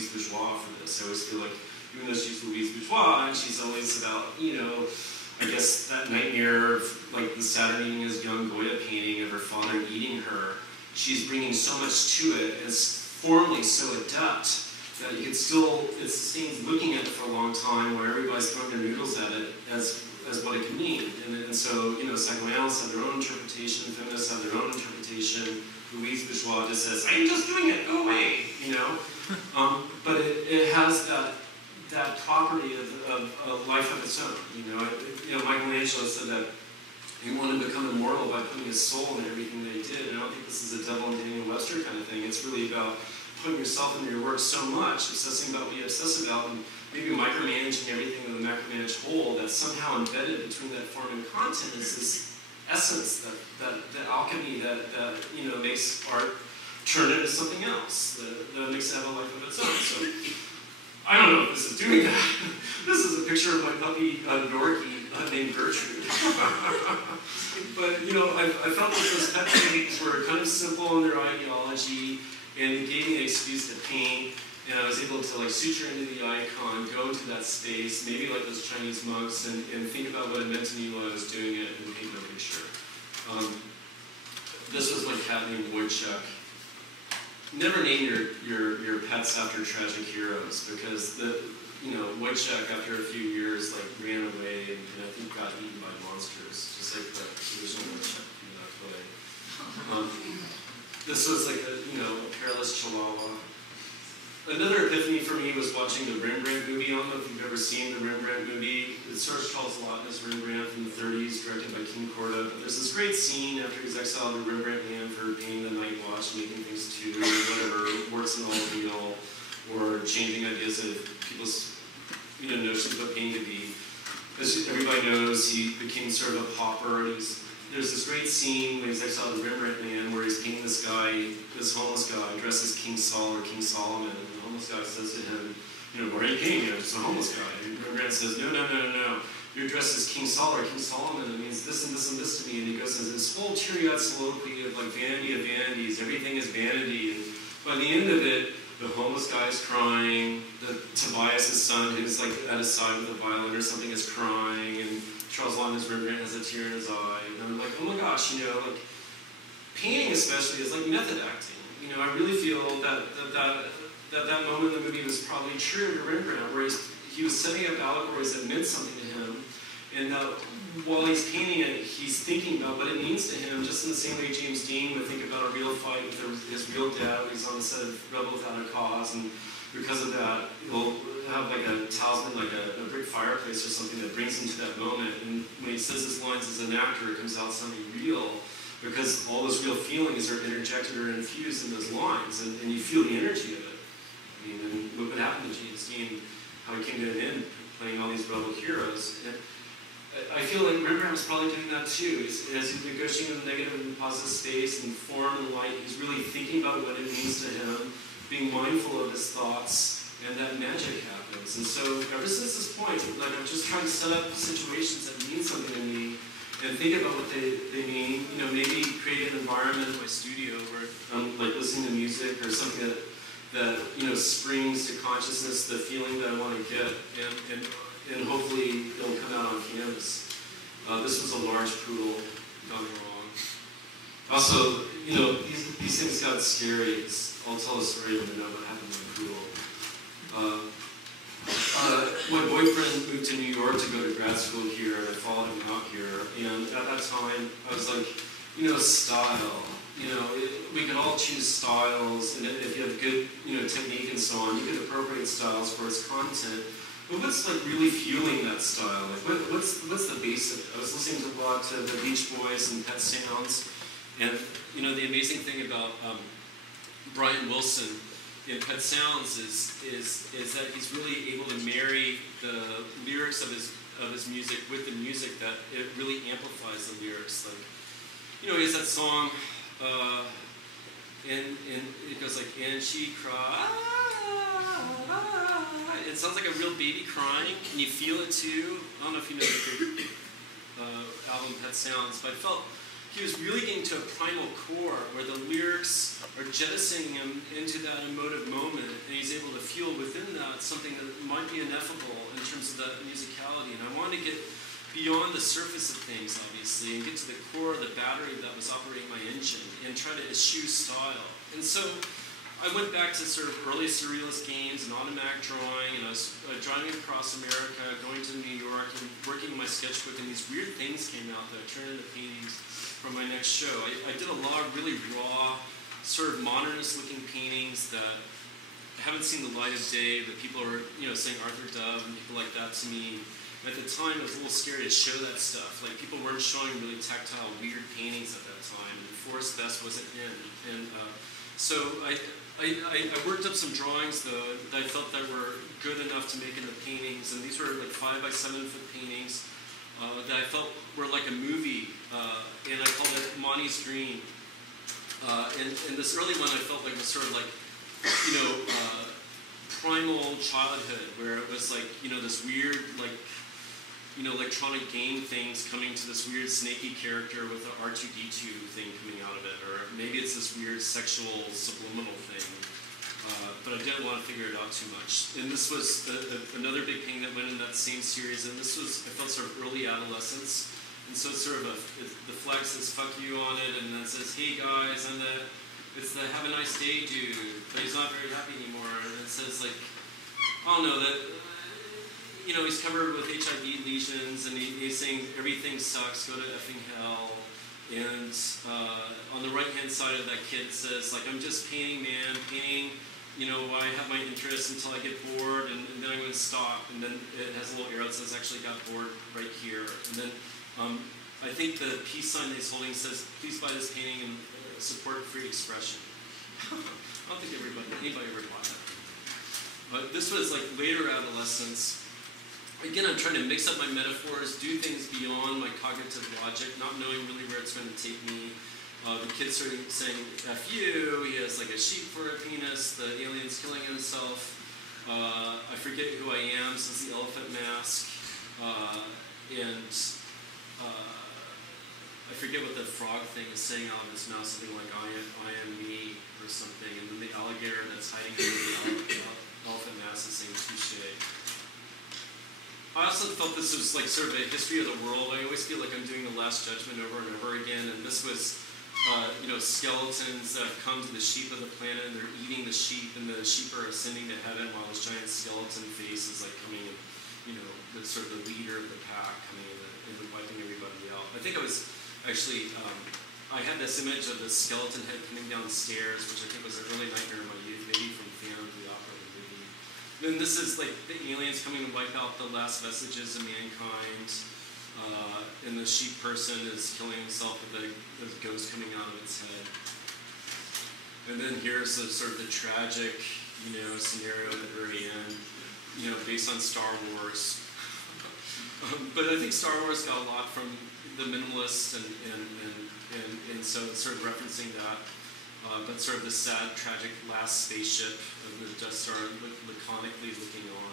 Louise Bourgeois for this. I always feel like, even though she's Louise Bourgeois, and she's always about, you know, I guess that nightmare of like the Saturn eating his young Goya painting of her father eating her, she's bringing so much to it, and it's formally so adept that you could still, it sustains looking at it for a long time where everybody's throwing their noodles at it as what it can mean. And so, you know, psychoanalysts have their own interpretation, feminists have their own interpretation. Louise Bourgeois just says, I'm just doing it, go away, you know? But it has that property of a life of its own, you know? Michelangelo said that he wanted to become immortal by putting his soul in everything that he did. And I don't think this is a Devil and Daniel Webster kind of thing. It's really about putting yourself into your work so much, obsessing about what you obsess about, and maybe micromanaging everything with a macromanaged whole that's somehow embedded between that form and content is this essence, that alchemy that you know, makes art turn into something else, that makes it have a life of its own. So I don't know if this is doing that. This is a picture of my puppy Dorky named Gertrude. But you know, I felt like those pet paintings were kind of simple in their ideology, and it gave me an excuse to paint. And I was able to like suture into the icon, go into that space, maybe like those Chinese monks, and think about what it meant to me while I was doing it and paint a picture. This was my cat named Wojciech. Never name your pets after tragic heroes, because Wojciech after a few years like ran away and I think got eaten by monsters, just like the original Wojciech in that play. This was like a perilous chihuahua. Another epiphany for me was watching the Rembrandt movie. I don't know if you've ever seen the Rembrandt movie. It stars Charles Laughton's Rembrandt from the 30s, directed by King Korda. But there's this great scene after he's exiled to Rembrandt land for painting the night watch, making things too, or whatever, works in all real, or changing ideas of people's notions of what painting could be. As everybody knows, he became sort of a pauper. There's this great scene when he's exiled to Rembrandt land where he's painting this guy, this homeless guy, dressed as King Saul or King Solomon. And the homeless guy says to him, why are you painting? I'm just a homeless guy. And Rembrandt says, no. You're dressed as King Saul or King Solomon. It means this and this and this to me. And he goes into this whole teary-eyed soliloquy of like vanity of vanities. Everything is vanity. And by the end of it, the homeless guy is crying. Tobias' son, who's like at his side with a violin or something, is crying. And Charles Laughton's Rembrandt has a tear in his eye. And I'm like, oh my gosh, like painting especially is like method acting. I really feel that moment in the movie was probably true to Rembrandt, where he was setting up allegories that meant something to him. And while he's painting it, he's thinking about what it means to him, just in the same way James Dean would think about a real fight with his real dad when he's on the set of Rebel Without a Cause. And because of that, he'll have like a talisman, like a brick fireplace or something that brings him to that moment. And when he says his lines as an actor, it comes out something real, because all those real feelings are interjected or infused in those lines, and you feel the energy of it. And look what happened to James Dean, how he came to an end playing all these rebel heroes. And I feel like Rembrandt was probably doing that too. As he's negotiating the negative and positive space and form and light, he's really thinking about what it means to him, being mindful of his thoughts, and that magic happens. And so ever since this point, like I'm just trying to set up situations that mean something to me and think about what they mean. Maybe create an environment in my studio where I'm like listening to music or something that springs to consciousness, the feeling that I want to get, and hopefully it'll come out on canvas. This was a large poodle, don't get me wrong. Also, these things got scary. I'll tell a story when I know what happened to the poodle. My boyfriend moved to New York to go to grad school here, and I followed him out here. And at that time, I was like, style. We can all choose styles, and if you have good, technique and so on, you can appropriate styles for its content. But what's like really fueling that style? Like, what's the basic? I was listening to a lot to the Beach Boys and Pet Sounds, and the amazing thing about Brian Wilson in Pet Sounds is that he's really able to marry the lyrics of his music with the music, that it really amplifies the lyrics. Like, he has that song, and it goes like, and she cried. It sounds like a real baby crying, and you feel it too. I don't know if you know the album Pet Sounds, but I felt he was really getting to a primal core where the lyrics are jettisoning him into that emotive moment, and he's able to feel at something that might be ineffable in terms of the musicality. And I wanted to get beyond the surface of things, obviously, and get to the core of the battery that was operating my engine and try to eschew style. And so I went back to sort of early surrealist games and automatic drawing, and I was driving across America, going to New York, and working my sketchbook, and these weird things came out that I turned into paintings for my next show. I did a lot of really raw, sort of modernist-looking paintings that haven't seen the light of day, that people are, saying Arthur Dove and people like that to me. At the time, it was a little scary to show that stuff. Like, people weren't showing really tactile, weird paintings at that time, and Forrest Best wasn't in. And so I worked up some drawings, though, that I felt that were good enough to make into paintings, and these were like 5 by 7 foot paintings that I felt were like a movie, and I called it Monty's Dream. And this early one I felt like was sort of like, primal childhood, where it was like, this weird, like, electronic game things coming to this weird snaky character with an R2-D2 thing coming out of it, or maybe it's this weird sexual subliminal thing. But I didn't want to figure it out too much. And this was another big painting that went in that same series, and this was, I felt, sort of early adolescence. And so it's sort of the flag says "fuck you" on it, and then it says, "Hey guys, it's the have a nice day dude," but he's not very happy anymore. And it says like, I don't know, that he's covered with HIV lesions, and he's saying everything sucks, go to effing hell. And on the right-hand side of that kid says, like, I'm just painting, man, painting. I have my interest until I get bored, and then I'm going to stop. And then it has a little arrow that says, actually got bored right here. And then I think the peace sign that he's holding says, please buy this painting and support free expression. I don't think anybody ever bought that. But this was like later adolescence. Again, I'm trying to mix up my metaphors, do things beyond my cognitive logic, not knowing really where it's going to take me. The kid's sort of saying, F you, he has like a sheep for a penis, the alien's killing himself, I forget who I am, says the elephant mask, and I forget what the frog thing is saying out of his mouth, something like, I am me, or something, and then the alligator that's hiding in the elephant mask is saying, touche. I also felt this was like sort of a history of the world. I always feel like I'm doing the Last Judgment over and over again, and this was, skeletons that have come to the sheep of the planet, and they're eating the sheep, and the sheep are ascending to heaven while this giant skeleton face is like coming in, the sort of the leader of the pack coming in and wiping everybody out. I think I was actually, I had this image of the skeleton head coming downstairs, which I think was an early nightmare in my youth, maybe from Phantom of the Opera. Then this is like the aliens coming to wipe out the last vestiges of mankind, and the sheep person is killing himself with the ghost coming out of its head. And then here's the sort of the tragic, scenario at the very end, based on Star Wars. But I think Star Wars got a lot from the minimalists, and so it's sort of referencing that. But sort of the sad, tragic last spaceship of the Death Star laconically looking on.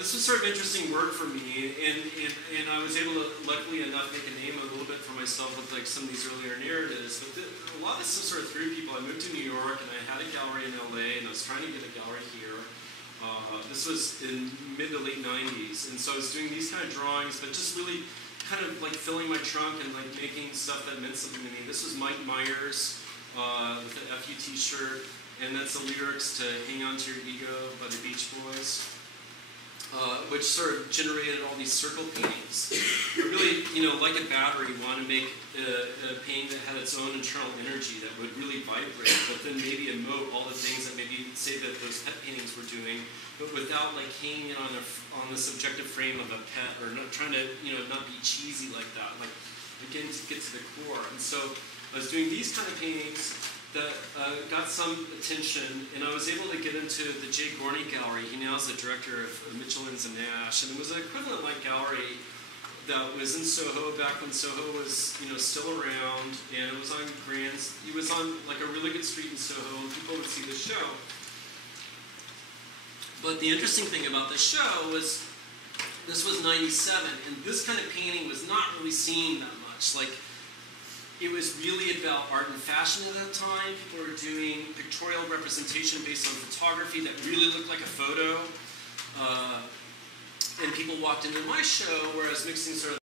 This was sort of interesting work for me, and I was able to, luckily enough, make a name a little bit for myself with like some of these earlier narratives. But a lot of this sort of threw people. I moved to New York, and I had a gallery in LA, and I was trying to get a gallery here. This was in mid to late 90s, and so I was doing these kind of drawings, but just really kind of like filling my trunk and like making stuff that meant something to me. This was Mike Myers with the FU t-shirt, and that's the lyrics to Hang On To Your Ego by the Beach Boys, which sort of generated all these circle paintings. I really, like a battery, wanted to make a painting that had its own internal energy that would really vibrate, but then maybe emote all the things that maybe say that those pet paintings were doing, but without like hanging it on the subjective frame of a pet, or not trying to, not be cheesy like that. Like, again, to get to the core. And so I was doing these kind of paintings that got some attention, and I was able to get into the Jay Gorney Gallery. He now is the director of Mitchell and Nash, and it was an equivalent-like gallery that was in Soho back when Soho was, still around, and it was on Grand. He was on like a really good street in Soho, and people would see the show. But the interesting thing about the show was this was '97, and this kind of painting was not really seen that much. Like, it was really about art and fashion at that time. People were doing pictorial representation based on photography that really looked like a photo. And people walked into my show where I was mixing sort of